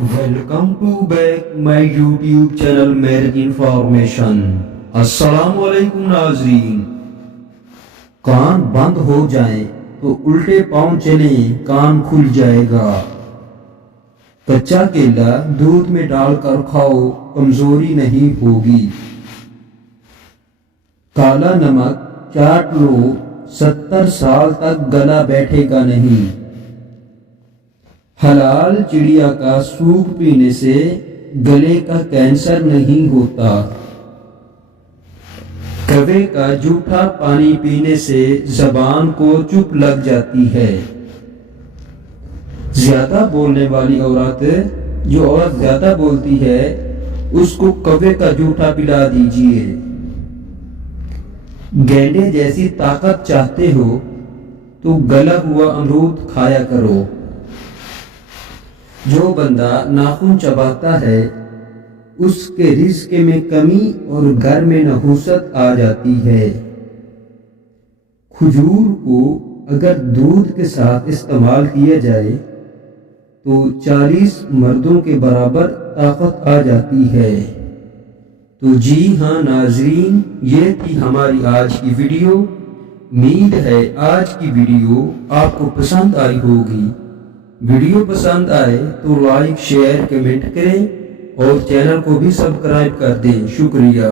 Welcome to back my YouTube channel marriage information. السلام علیکم ناظرین۔ کان بند ہو جائیں تو الٹے پاؤں چلیں، کان کھل جائے گا۔ کچا کیلا دودھ میں ڈال کر کھاؤ، کمزوری نہیں ہوگی۔ کالا نمک چاٹ لو، 70 سال تک گلا بیٹھے گا نہیں۔ حلال چڑیا کا سوپ پینے سے گلے کا کینسر نہیں ہوتا۔ کوے کا جھوٹا پانی پینے سے زبان کو چپ لگ جاتی ہے۔ زیادہ بولنے والی عورت، جو عورت زیادہ بولتی ہے، اس کو کوے کا جھوٹا پلا دیجیے۔ گینڈے جیسی طاقت چاہتے ہو تو گلا ہوا امرود کھایا کرو۔ جو بندہ ناخن چباتا ہے اس کے رزق میں کمی اور گھر میں نحوست آ جاتی ہے۔ کھجور کو اگر دودھ کے ساتھ استعمال کیا جائے تو 40 مردوں کے برابر طاقت آ جاتی ہے۔ تو جی ہاں ناظرین، یہ تھی ہماری آج کی ویڈیو۔ امید ہے آج کی ویڈیو آپ کو پسند آئی ہوگی۔ ویڈیو پسند آئے تو لائک، شیئر، کمنٹ کریں اور چینل کو بھی سبسکرائب کر دیں۔ شکریہ۔